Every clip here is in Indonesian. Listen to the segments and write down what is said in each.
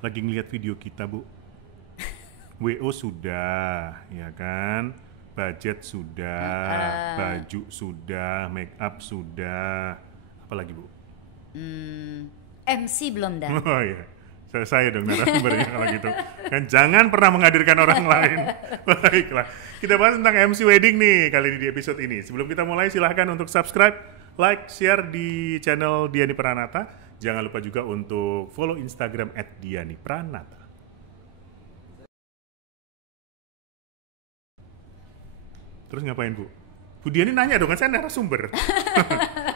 lagi ngeliat video kita, Bu. WO sudah, ya kan? Budget sudah, baju sudah, make up sudah. Apa lagi, Bu? MC belum dah. Oh iya, saya dong narasumbernya kalau gitu. Kan jangan pernah menghadirkan orang lain. Baiklah, kita bahas tentang MC Wedding nih kali ini di episode ini. Sebelum kita mulai, silahkan untuk subscribe, like, share di channel Diani Pranata. Jangan lupa juga untuk follow Instagram @dianipranata. Terus ngapain, Bu? Bu Diani nanya dong, kan saya narasumber.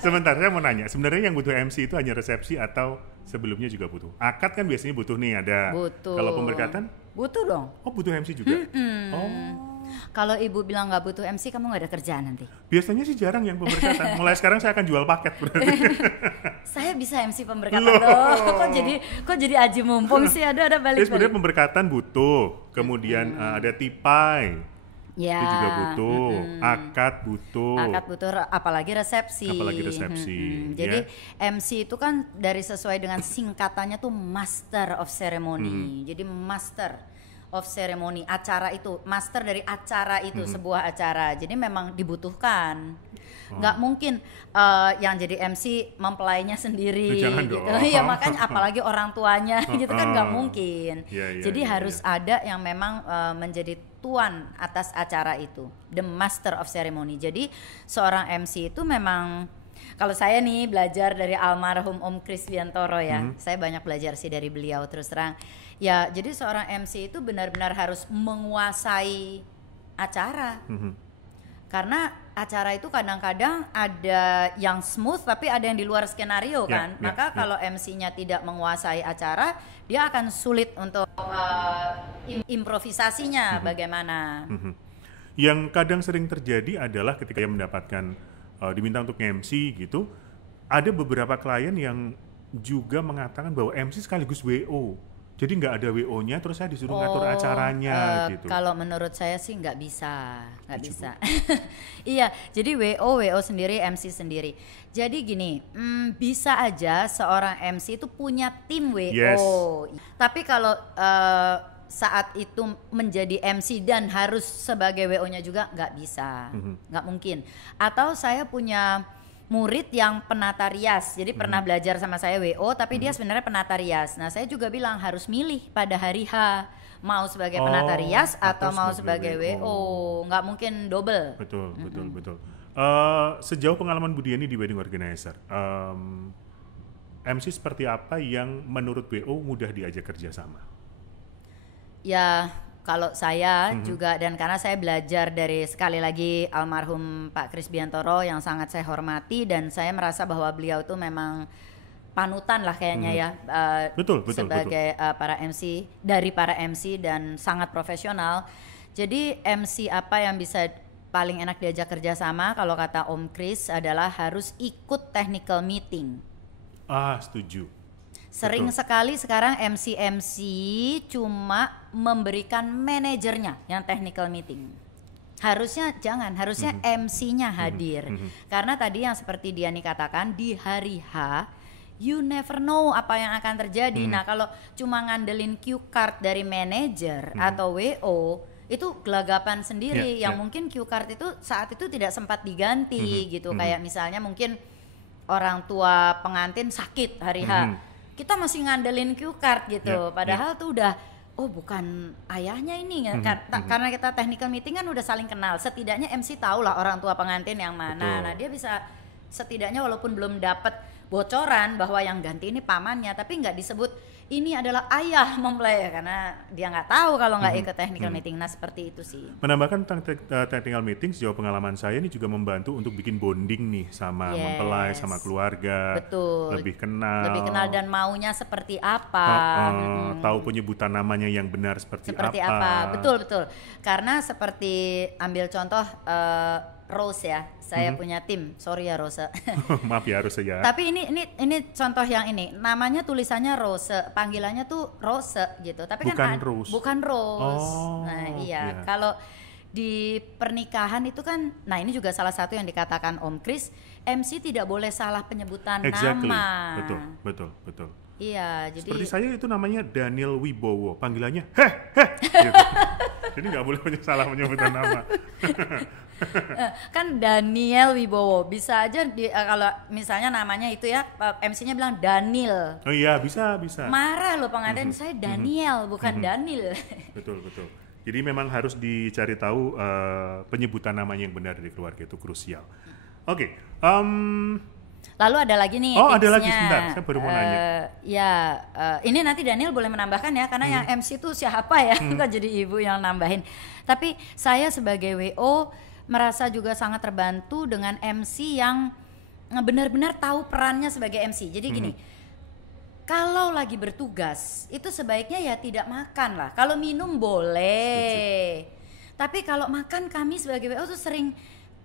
Sebentar, saya mau nanya. Sebenarnya yang butuh MC itu hanya resepsi atau sebelumnya juga butuh? Akad kan biasanya butuh nih, ada. Butuh. Kalau pemberkatan? Butuh dong. Oh, butuh MC juga? Oh, Kalau ibu bilang nggak butuh MC, kamu nggak ada kerjaan nanti. biasanya sih jarang yang pemberkatan. Mulai sekarang saya akan jual paket berarti. Saya bisa MC pemberkatan Loh. loh. Kok jadi aji mumpung sih? Ada Jadi balik-balik. sebenarnya pemberkatan butuh. Kemudian ada tipai. Ya. Itu juga butuh. Akad butuh. Akad butuh, apalagi resepsi. Apalagi resepsi, Jadi ya. MC itu kan dari sesuai dengan singkatannya tuh Master of Ceremony. Jadi Master of Ceremony, acara itu, master dari acara itu, sebuah acara. Jadi memang dibutuhkan. Nggak mungkin yang jadi MC mempelainya sendiri Jangan gitu. dong. Ya makanya apalagi orang tuanya gitu kan nggak mungkin. Ya, Jadi ya, harus ada yang memang menjadi tuan atas acara itu, the master of ceremony. Jadi seorang MC itu memang, kalau saya nih belajar dari almarhum Om Kris Biantoro ya, saya banyak belajar sih dari beliau terus terang. Ya jadi seorang MC itu benar-benar harus menguasai acara. Karena acara itu kadang-kadang ada yang smooth tapi ada yang di luar skenario Ya, kan. ya, Maka ya. kalau MC-nya tidak menguasai acara, dia akan sulit untuk improvisasinya bagaimana. Yang kadang sering terjadi adalah ketika dia mendapatkan diminta untuk MC gitu, ada beberapa klien yang juga mengatakan bahwa MC sekaligus WO. Jadi nggak ada WO-nya, terus saya disuruh ngatur acaranya gitu. Kalau menurut saya sih nggak bisa. Lucu, Bisa. Iya, jadi WO sendiri, MC sendiri. Jadi gini, bisa aja seorang MC itu punya tim WO. Yes. Tapi kalau saat itu menjadi MC dan harus sebagai WO-nya juga nggak bisa, nggak mungkin. Atau saya punya murid yang penata rias, jadi pernah belajar sama saya WO, tapi dia sebenarnya penata rias. Nah saya juga bilang harus milih pada hari H, mau sebagai penata rias atau mau sebagai WO, nggak mungkin double. Betul, betul. Sejauh pengalaman Bu Diani di wedding organizer, MC seperti apa yang menurut WO mudah diajak kerjasama? Ya kalau saya juga, dan karena saya belajar dari sekali lagi almarhum Pak Kris Biantoro yang sangat saya hormati, dan saya merasa bahwa beliau tuh memang panutan lah kayaknya ya, Betul. sebagai para MC, dari para MC, dan sangat profesional. Jadi MC apa yang bisa paling enak diajak kerjasama kalau kata Om Kris adalah harus ikut technical meeting. Setuju. Sering sekali sekarang MC cuma memberikan manajernya yang technical meeting. Harusnya MC-nya hadir. Karena tadi yang seperti Diani katakan, di hari H you never know apa yang akan terjadi. Nah kalau cuma ngandelin cue card dari manajer atau WO, itu gelagapan sendiri. Yang mungkin cue card itu saat itu tidak sempat diganti gitu. Kayak misalnya mungkin orang tua pengantin sakit hari H, kita masih ngandelin cue card gitu, padahal tuh udah, oh bukan ayahnya ini, karena kita technical meeting kan udah saling kenal, setidaknya MC tahu lah orang tua pengantin yang mana. Betul. Nah dia bisa setidaknya walaupun belum dapat bocoran bahwa yang ganti ini pamannya, tapi nggak disebut ini adalah ayah mempelai, karena dia nggak tahu kalau nggak ikut technical meeting. Nah seperti itu sih. Menambahkan tentang technical meeting, sejauh pengalaman saya ini juga membantu untuk bikin bonding nih sama mempelai, sama keluarga. Betul. Lebih kenal dan maunya seperti apa. Tahu penyebutan namanya yang benar seperti apa. Betul. Karena seperti ambil contoh Rose ya, saya punya tim, sorry ya Rose. Maaf ya harus ya. Tapi ini contoh yang ini, namanya tulisannya Rose, panggilannya tuh Rose gitu. Tapi Bukan kan Rose. bukan Rose. Oh, Nah iya, iya. kalau di pernikahan itu kan, nah ini juga salah satu yang dikatakan Om Kris, MC tidak boleh salah penyebutan Exactly. nama. Betul. Iya, jadi Seperti saya itu namanya Daniel Wibowo, panggilannya heh gitu. Jadi nggak boleh salah menyebutkan nama. kan Daniel Wibowo bisa aja kalau misalnya namanya itu ya MC-nya bilang Daniel. Oh iya, bisa. Marah loh pengantin, saya Daniel bukan Daniel. Betul. Jadi memang harus dicari tahu penyebutan namanya yang benar di keluarga, itu krusial. Oke. Lalu ada lagi nih Oh, ada tipsnya. lagi, sebentar. Saya baru mau nanya. Ini nanti Daniel boleh menambahkan ya, karena yang MC itu siapa ya? Kok jadi ibu yang nambahin. Tapi saya sebagai WO merasa juga sangat terbantu dengan MC yang benar-benar tahu perannya sebagai MC. Jadi gini, kalau lagi bertugas itu sebaiknya ya tidak makan lah. Kalau minum boleh. Tapi kalau makan, kami sebagai WO tuh sering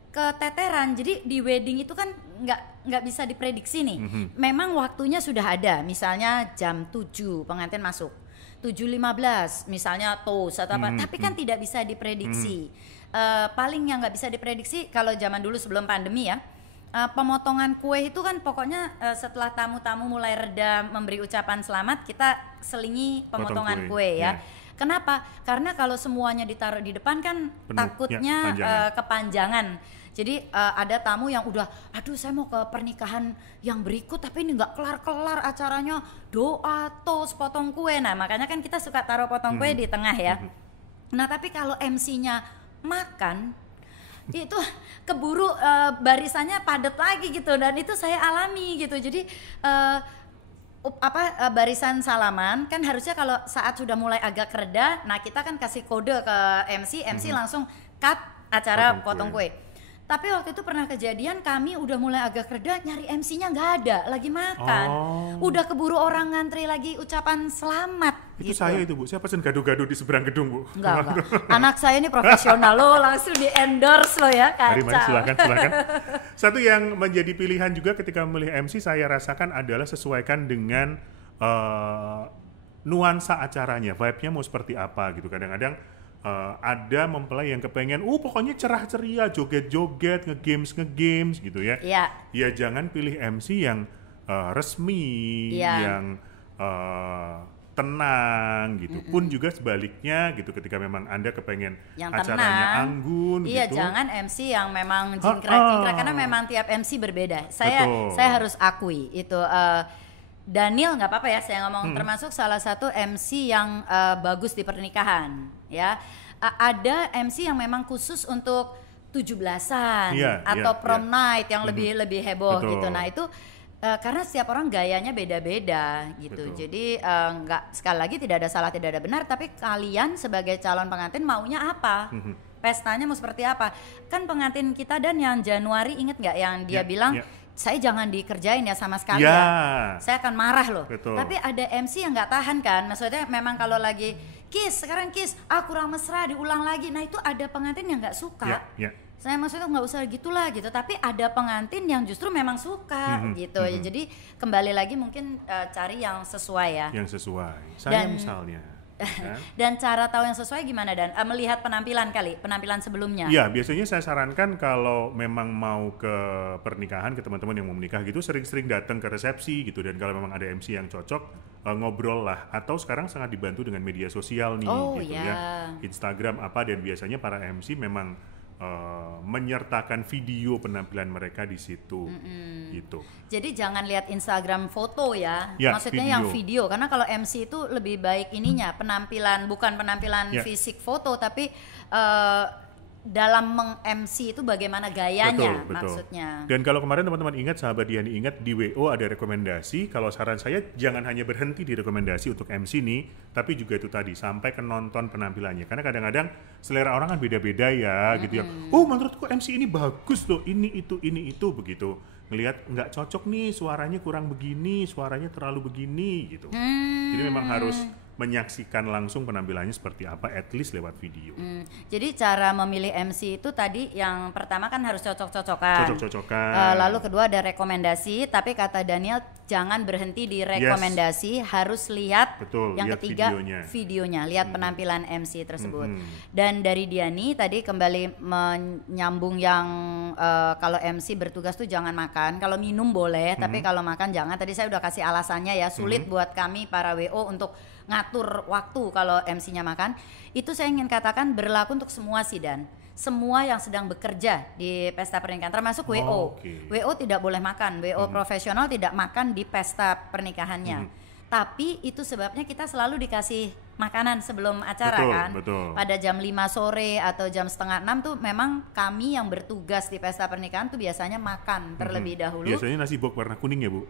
keteteran. Jadi di wedding itu kan nggak bisa diprediksi nih. Memang waktunya sudah ada. Misalnya jam 7 pengantin masuk. 7.15 misalnya toast atau apa. Tapi kan tidak bisa diprediksi. Paling yang nggak bisa diprediksi kalau zaman dulu sebelum pandemi ya. Pemotongan kue itu kan pokoknya setelah tamu-tamu mulai reda memberi ucapan selamat, kita selingi pemotongan kue ya. Kenapa? Karena kalau semuanya ditaruh di depan kan penuh, takutnya kepanjangan. Jadi ada tamu yang udah, aduh saya mau ke pernikahan yang berikut tapi ini nggak kelar-kelar acaranya, doa, toast, potong kue. Nah makanya kan kita suka taruh potong kue di tengah ya. Nah tapi kalau MC-nya makan, itu keburu barisannya padat lagi gitu, dan itu saya alami gitu. Jadi barisan salaman kan harusnya kalau saat sudah mulai agak reda, nah kita kan kasih kode ke MC langsung cut acara potong kue. Tapi waktu itu pernah kejadian kami udah mulai agak reda, nyari MC-nya nggak ada, lagi makan. Udah keburu orang ngantri lagi ucapan selamat. Itu gitu. saya itu Bu, saya pesen gado-gado di seberang gedung Bu. Enggak. Anak saya ini profesional loh, langsung di endorse loh ya, kacau. Mari silakan. Satu yang menjadi pilihan juga ketika memilih MC saya rasakan adalah sesuaikan dengan nuansa acaranya, vibe-nya mau seperti apa gitu. Kadang-kadang ada mempelai yang kepengen, pokoknya cerah ceria, joget-joget, nge-games gitu ya. Iya. Ya jangan pilih MC yang resmi, yang tenang gitu. Pun juga sebaliknya gitu, ketika memang Anda kepengen yang acaranya tenang, anggun iya, gitu. jangan MC yang memang jingkrak-jingkrak, karena memang tiap MC berbeda. Saya harus akui itu Daniel nggak apa-apa ya saya ngomong, termasuk salah satu MC yang bagus di pernikahan ya. Ada MC yang memang khusus untuk 17-an atau prom night yang lebih heboh gitu. Nah itu karena setiap orang gayanya beda-beda gitu. Jadi nggak, sekali lagi tidak ada salah tidak ada benar, tapi kalian sebagai calon pengantin maunya apa? Pestanya mau seperti apa? Kan pengantin kita dan yang Januari, inget nggak yang dia bilang saya jangan dikerjain ya sama sekali ya, saya akan marah loh. Tapi ada MC yang nggak tahan kan, maksudnya memang kalau lagi sekarang kurang mesra diulang lagi, nah itu ada pengantin yang nggak suka. Saya maksudnya nggak usah gitulah gitu, tapi ada pengantin yang justru memang suka gitu. Jadi kembali lagi mungkin cari yang sesuai ya. Yang sesuai. Saya misalnya. Dan cara tahu yang sesuai gimana, Dan? Melihat penampilan sebelumnya. Iya, biasanya saya sarankan kalau memang mau ke pernikahan, ke teman-teman yang mau menikah gitu, sering-sering datang ke resepsi gitu, dan kalau memang ada MC yang cocok, ngobrol lah. Atau sekarang sangat dibantu dengan media sosial nih gitu ya. Instagram apa, dan biasanya para MC memang menyertakan video penampilan mereka di situ gitu. Jadi jangan lihat Instagram foto ya maksudnya video. Yang video, karena kalau MC itu lebih baik ininya penampilan, bukan penampilan fisik foto, tapi dalam meng-MC itu bagaimana gayanya. Betul. Maksudnya. Dan kalau kemarin teman-teman ingat, sahabat Diani ingat, di WO ada rekomendasi. Kalau saran saya jangan hanya berhenti di rekomendasi untuk MC nih, tapi juga itu tadi sampai ke nonton penampilannya. Karena kadang-kadang selera orang kan beda-beda ya gitu ya. Menurutku MC ini bagus loh, ini itu begitu. Ngelihat nggak cocok nih, suaranya kurang begini, suaranya terlalu begini gitu. Jadi memang harus menyaksikan langsung penampilannya seperti apa, at least lewat video. Jadi cara memilih MC itu tadi yang pertama kan harus cocok-cocokan. Cocok-cocokan. Lalu kedua ada rekomendasi, tapi kata Daniel jangan berhenti di rekomendasi, harus lihat. Betul, yang lihat ketiga videonya. Lihat penampilan MC tersebut. Dan dari Diani tadi kembali menyambung yang kalau MC bertugas tuh jangan makan, kalau minum boleh, tapi kalau makan jangan. Tadi saya udah kasih alasannya ya, sulit buat kami para WO untuk ngatur waktu kalau MC-nya makan. Itu saya ingin katakan berlaku untuk semua sih, Dan. Semua yang sedang bekerja di pesta pernikahan termasuk WO. WO tidak boleh makan, WO profesional tidak makan di pesta pernikahannya. Tapi itu sebabnya kita selalu dikasih makanan sebelum acara, kan. Pada jam 5 sore atau jam setengah 6 tuh memang kami yang bertugas di pesta pernikahan tuh biasanya makan terlebih dahulu. Biasanya nasi bok warna kuning ya, Bu?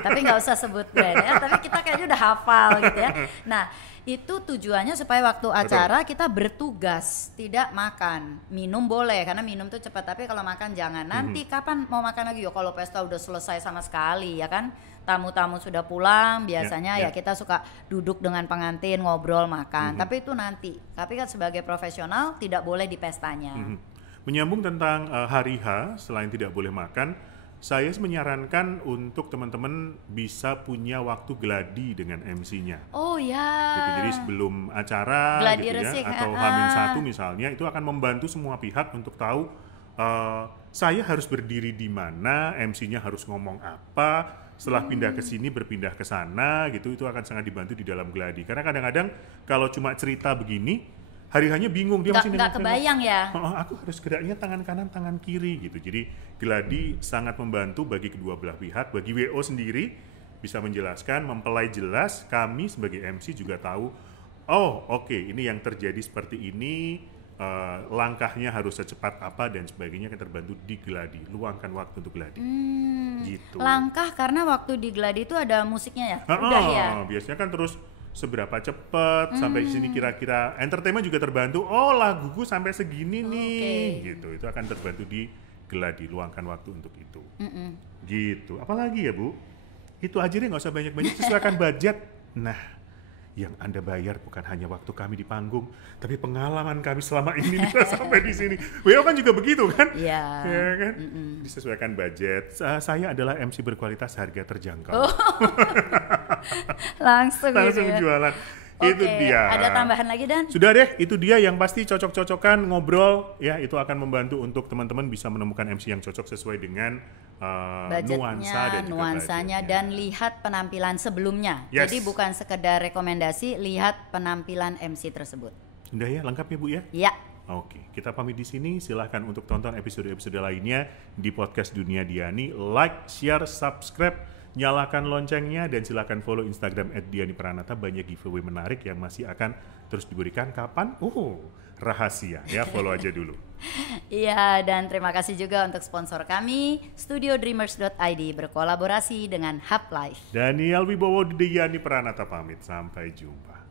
Tapi nggak usah sebut brand ya, tapi kita kayaknya udah hafal gitu ya. Nah, itu tujuannya supaya waktu acara kita bertugas, tidak makan. Minum boleh, karena minum tuh cepat, tapi kalau makan jangan. Nanti kapan mau makan lagi? Kalau pesta udah selesai sama sekali, ya kan? Tamu-tamu sudah pulang, biasanya ya kita suka duduk dengan pengantin, ngobrol, makan. Tapi itu nanti. Tapi kan sebagai profesional tidak boleh di pestanya. Menyambung tentang hari H, selain tidak boleh makan, saya menyarankan untuk teman-teman bisa punya waktu gladi dengan MC-nya. Oh ya. Gitu. Jadi sebelum acara gladi gitu resik, ya, atau H-1 misalnya, itu akan membantu semua pihak untuk tahu saya harus berdiri di mana, MC-nya harus ngomong apa. Setelah pindah ke sini berpindah ke sana gitu, itu akan sangat dibantu di dalam gladi. Karena kadang-kadang kalau cuma cerita begini, hari-harinya bingung, dia masih nggak kebayang ya. Aku harus geraknya tangan kanan, tangan kiri gitu. Jadi gladi sangat membantu bagi kedua belah pihak, bagi WO sendiri bisa menjelaskan, mempelai jelas, kami sebagai MC juga tahu, ini yang terjadi seperti ini. Langkahnya harus secepat apa dan sebagainya, akan terbantu di gladi. Luangkan waktu untuk gladi. Gitu. Langkah karena waktu di gladi itu ada musiknya ya. Udah ya. Biasanya kan terus seberapa cepat sampai sini kira-kira. Entertainment juga terbantu. Laguku sampai segini nih. Gitu. Itu akan terbantu di gladi. Luangkan waktu untuk itu. Gitu. Apalagi ya, Bu? Itu aja deh, nggak usah banyak-banyak. Sesuaikan budget. Nah, yang Anda bayar bukan hanya waktu kami di panggung, tapi pengalaman kami selama ini bisa sampai di sini. WO kan juga begitu kan? Iya. Ya kan? Disesuaikan budget. Saya adalah MC berkualitas, harga terjangkau. Langsung gitu ya. Jualan. Itu dia. Ada tambahan lagi, Dan? Sudah deh, itu dia yang pasti cocok-cocokan, ngobrol ya, itu akan membantu untuk teman-teman bisa menemukan MC yang cocok sesuai dengan nuansanya dan lihat penampilan sebelumnya. Jadi bukan sekedar rekomendasi, lihat penampilan MC tersebut. Udah ya, lengkap ya, Bu ya? Iya. Oke, kita pamit di sini. Silahkan untuk tonton episode-episode lainnya di podcast Dunia Diani. Like, share, subscribe, nyalakan loncengnya, dan silakan follow Instagram @dianipranata. Banyak giveaway menarik yang masih akan terus diberikan. Kapan? Rahasia ya, follow aja dulu. Iya, dan terima kasih juga untuk sponsor kami, studiodreamers.id, berkolaborasi dengan Hub Life. Daniel Wibowo, Diani Pranata pamit. Sampai jumpa.